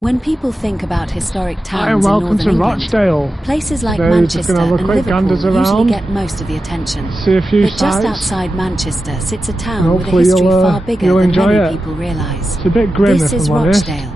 When people think about historic Hi towns and in welcome northern to England, Rochdale. places like Today we're just Manchester gonna have a and quick Liverpool ganders usually around, get most of the attention. see a few But just sights. outside Manchester sits a town with a Hopefully history you'll, far bigger you'll than enjoy many it. people realise. It's a bit grim This if is I'm honest. Rochdale,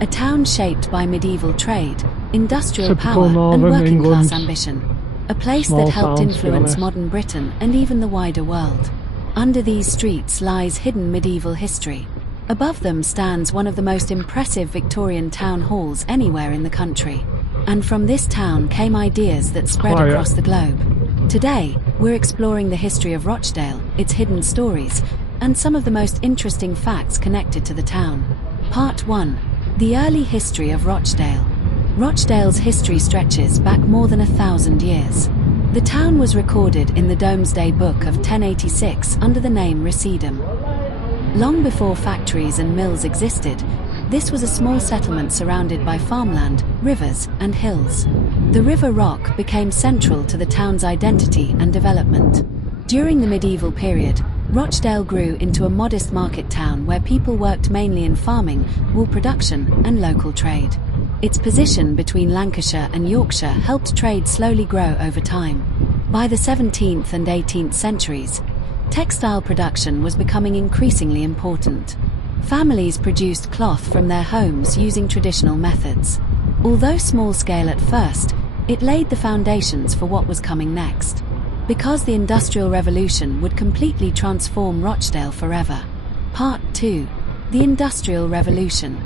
a town shaped by medieval trade, industrial Typical power and northern working-class England. ambition. A place Small that helped town, to be influence honest. modern Britain and even the wider world. Under these streets lies hidden medieval history. Above them stands one of the most impressive Victorian town halls anywhere in the country. And from this town came ideas that spread Quiet. across the globe. Today, we're exploring the history of Rochdale, its hidden stories, and some of the most interesting facts connected to the town. Part 1. The early history of Rochdale. Rochdale's history stretches back more than 1,000 years. The town was recorded in the Domesday Book of 1086 under the name Recidum. Long before factories and mills existed, this was a small settlement surrounded by farmland, rivers, and hills. The River Rock became central to the town's identity and development. During the medieval period, Rochdale grew into a modest market town where people worked mainly in farming, wool production, and local trade. Its position between Lancashire and Yorkshire helped trade slowly grow over time. By the 17th and 18th centuries, textile production was becoming increasingly important. Families produced cloth from their homes using traditional methods. Although small-scale at first, it laid the foundations for what was coming next. Because the Industrial Revolution would completely transform Rochdale forever. Part 2. The Industrial Revolution.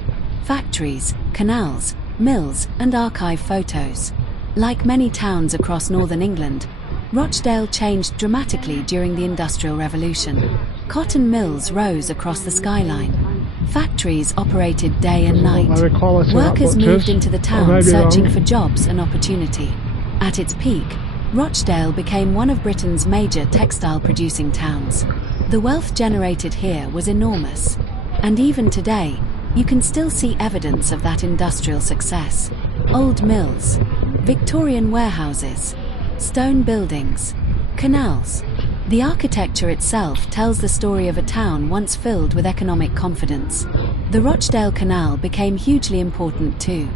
Factories, canals, mills, and archive photos. Like many towns across northern England, Rochdale changed dramatically during the Industrial Revolution. Cotton mills rose across the skyline. Factories operated day and night. Workers moved into the town searching for jobs and opportunity. At its peak, Rochdale became one of Britain's major textile-producing towns. The wealth generated here was enormous. And even today, you can still see evidence of that industrial success. Old mills, Victorian warehouses, stone buildings, canals. The architecture itself tells the story of a town once filled with economic confidence. The Rochdale Canal became hugely important too.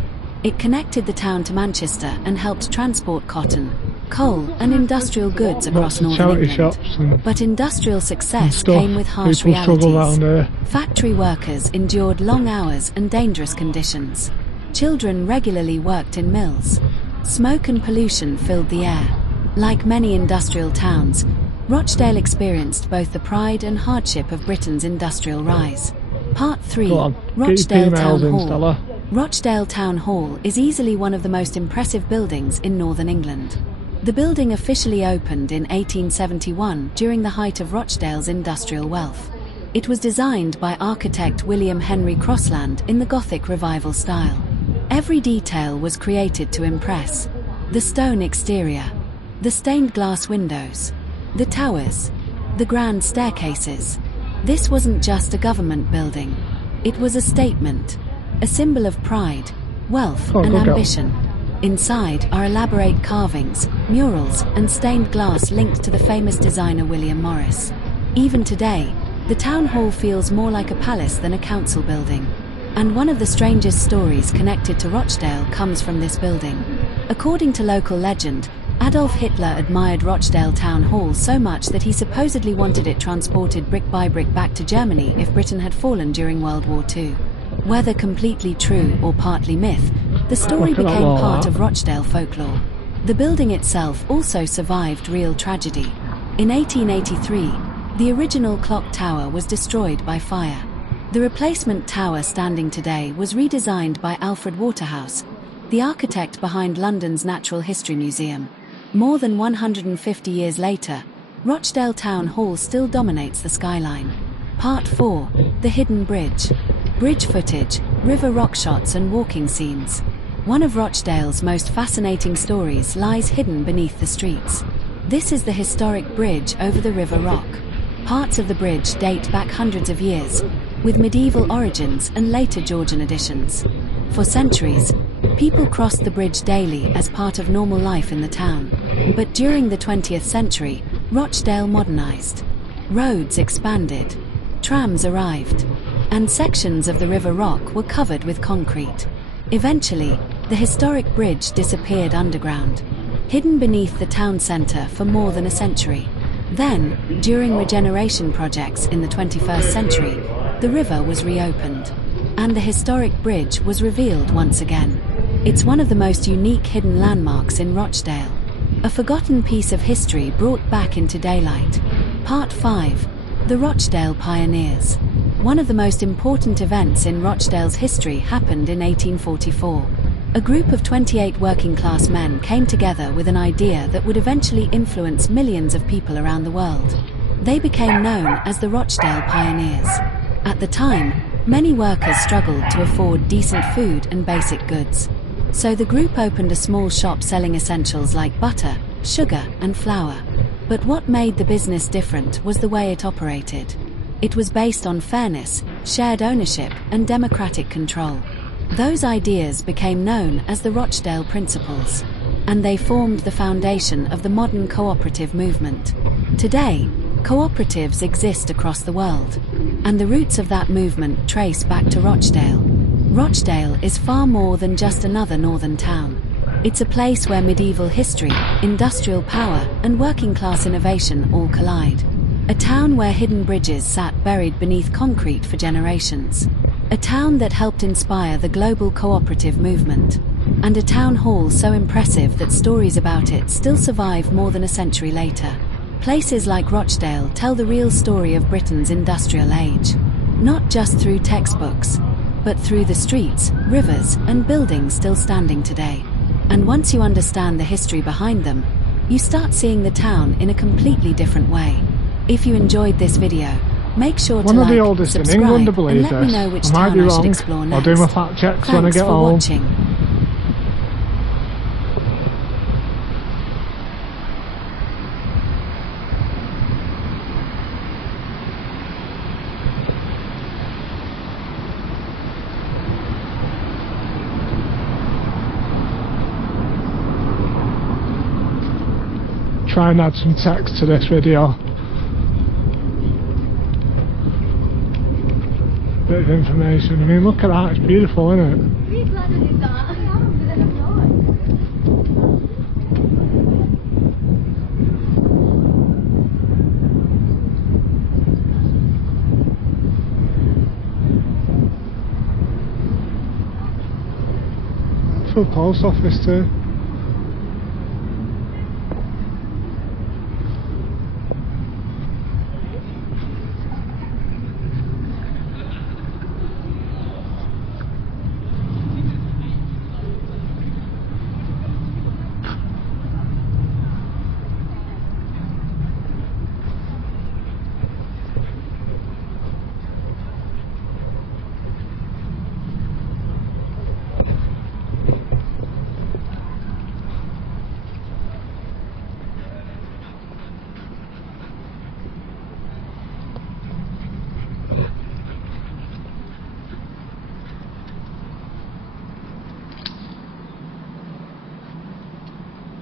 It connected the town to Manchester and helped transport cotton, coal and industrial goods across northern England. But industrial success came with harsh realities. Factory workers endured long hours and dangerous conditions. Children regularly worked in mills. Smoke and pollution filled the air. Like many industrial towns, Rochdale experienced both the pride and hardship of Britain's industrial rise. Part 3. Rochdale Town Hall. Rochdale Town Hall is easily one of the most impressive buildings in northern England. The building officially opened in 1871 during the height of Rochdale's industrial wealth. It was designed by architect William Henry Crossland in the Gothic Revival style. Every detail was created to impress. The stone exterior, the stained glass windows, the towers, the grand staircases. This wasn't just a government building. It was a statement, a symbol of pride, wealth, and ambition. Inside are elaborate carvings, murals, and stained glass linked to the famous designer William Morris. Even today, the town hall feels more like a palace than a council building. And one of the strangest stories connected to Rochdale comes from this building. According to local legend, Adolf Hitler admired Rochdale Town Hall so much that he supposedly wanted it transported brick by brick back to Germany if Britain had fallen during World War II. Whether completely true or partly myth, the story became part of Rochdale folklore. The building itself also survived real tragedy. In 1883, the original clock tower was destroyed by fire. The replacement tower standing today was redesigned by Alfred Waterhouse, the architect behind London's Natural History Museum. More than 150 years later, Rochdale Town Hall still dominates the skyline. Part 4. The Hidden Bridge. Bridge footage, river rock shots and walking scenes. One of Rochdale's most fascinating stories lies hidden beneath the streets. This is the historic bridge over the River Rock. Parts of the bridge date back hundreds of years, with medieval origins and later Georgian additions. For centuries, people crossed the bridge daily as part of normal life in the town. But during the 20th century, Rochdale modernized. Roads expanded. Trams arrived. And sections of the River Rock were covered with concrete. Eventually, the historic bridge disappeared underground, hidden beneath the town centre for more than a century. Then, during regeneration projects in the 21st century, the river was reopened, and the historic bridge was revealed once again. It's one of the most unique hidden landmarks in Rochdale, a forgotten piece of history brought back into daylight. Part 5. The Rochdale Pioneers. One of the most important events in Rochdale's history happened in 1844. A group of 28 working-class men came together with an idea that would eventually influence millions of people around the world. They became known as the Rochdale Pioneers. At the time, many workers struggled to afford decent food and basic goods. So the group opened a small shop selling essentials like butter, sugar, and flour. But what made the business different was the way it operated. It was based on fairness, shared ownership, and democratic control. Those ideas became known as the Rochdale Principles, and they formed the foundation of the modern cooperative movement. Today, cooperatives exist across the world, and the roots of that movement trace back to Rochdale. Rochdale is far more than just another northern town. It's a place where medieval history, industrial power, and working-class innovation all collide. A town where hidden bridges sat buried beneath concrete for generations. A town that helped inspire the global cooperative movement. And a town hall so impressive that stories about it still survive more than a century later. Places like Rochdale tell the real story of Britain's industrial age. Not just through textbooks, but through the streets, rivers, and buildings still standing today. And once you understand the history behind them, you start seeing the town in a completely different way. If you enjoyed this video, make sure to like, subscribe, and let me know which town I should explore next. I'll do my fact checks when I get home. Thanks for watching. Try and add some text to this video. Bit of information. I mean, look at that, it's beautiful, isn't it? Really glad I did that. I haven't been at For the post office too.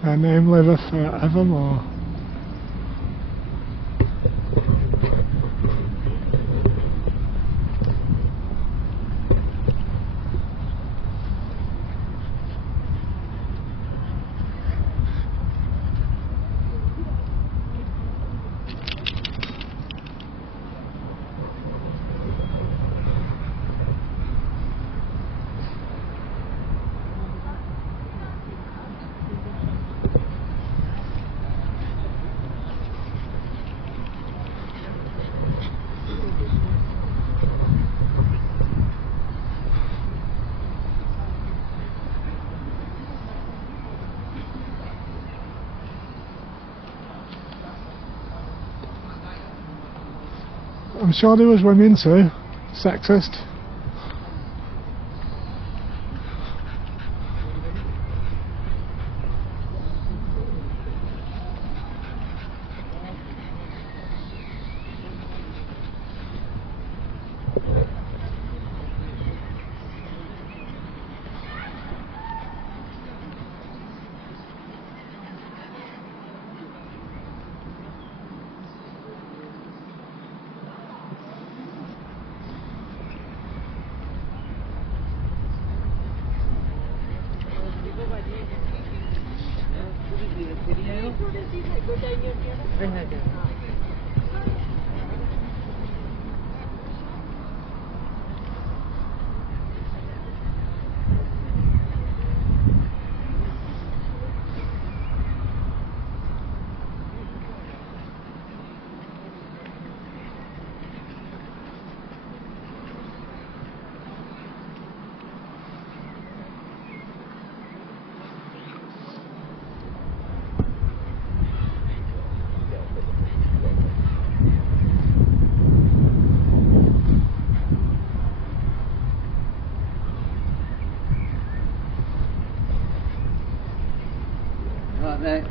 Her name liveth forevermore. I'm sure there was women too. Sexist.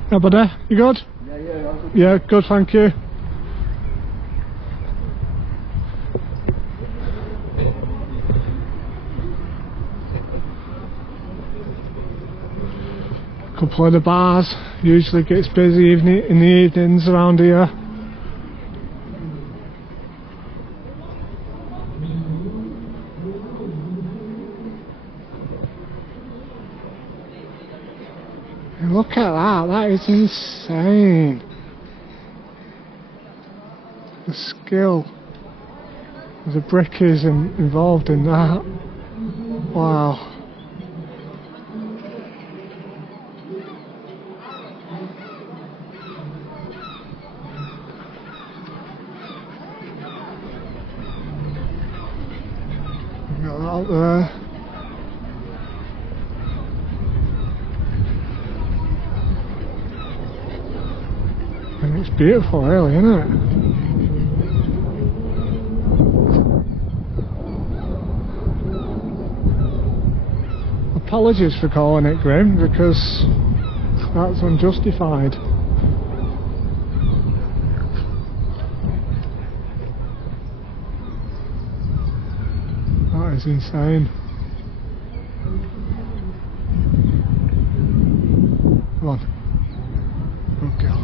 How buddy? You good? Yeah, good, thank you. Couple of the bars usually gets busy in the evenings around here. Look at that, that is insane. The skill of the brickies involved in that. Wow. Got that up there. And it's beautiful really, isn't it? Apologies for calling it grim, because that's unjustified. That is insane. Come on. Good girl.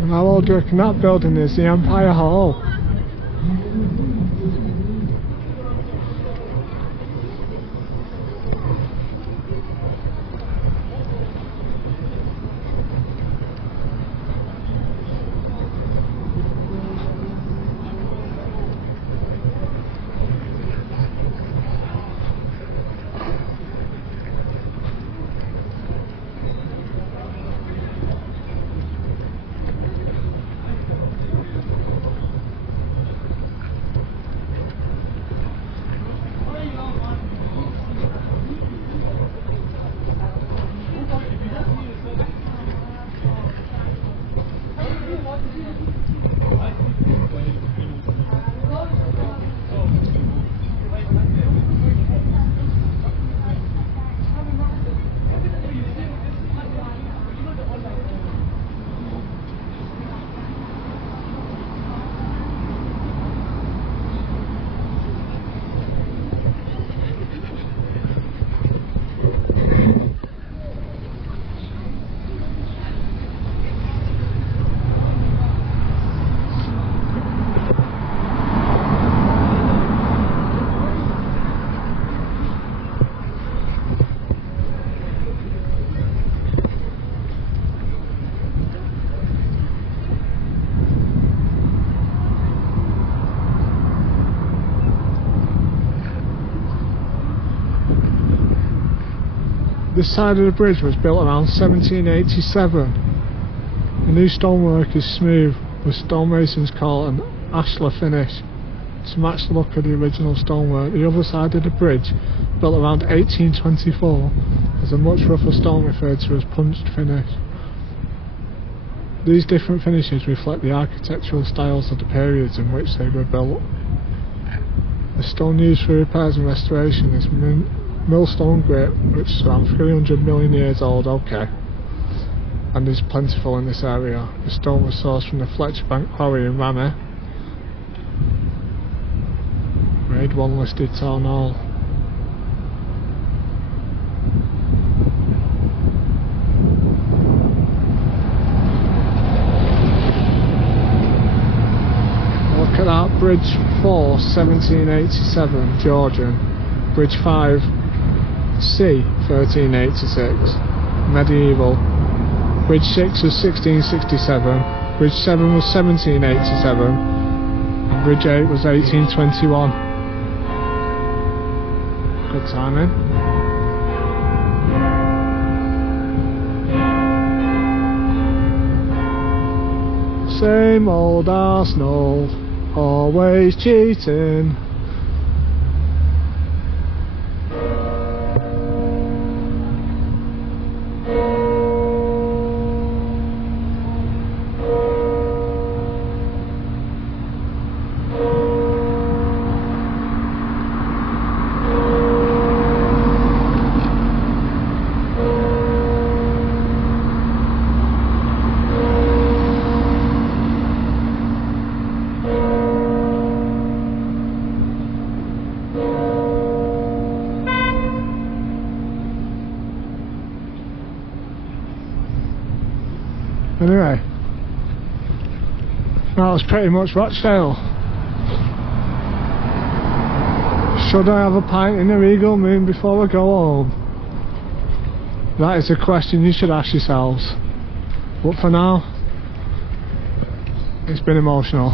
And how old do you reckon that building is? The Empire Hall. This side of the bridge was built around 1787. The new stonework is smooth, with stonemasons call it an ashlar finish to match the look of the original stonework. The other side of the bridge, built around 1824, has a much rougher stone referred to as punched finish. These different finishes reflect the architectural styles of the periods in which they were built. The stone used for repairs and restoration is millstone grit, which is around 300 million years old, and is plentiful in this area. The stone was sourced from the Fletcher Bank Quarry in Ramsey. Grade 1 listed town hall. Bridge 4, 1787, Georgian. Bridge 5, C, 1386, medieval. Bridge 6 was 1667. Bridge 7 was 1787. And Bridge 8 was 1821. Good timing. Same old Arsenal, always cheating. Anyway, that was pretty much Rochdale. Should I have a pint in the Regal Moon before I go home? That is a question you should ask yourselves. But for now, it's been emotional.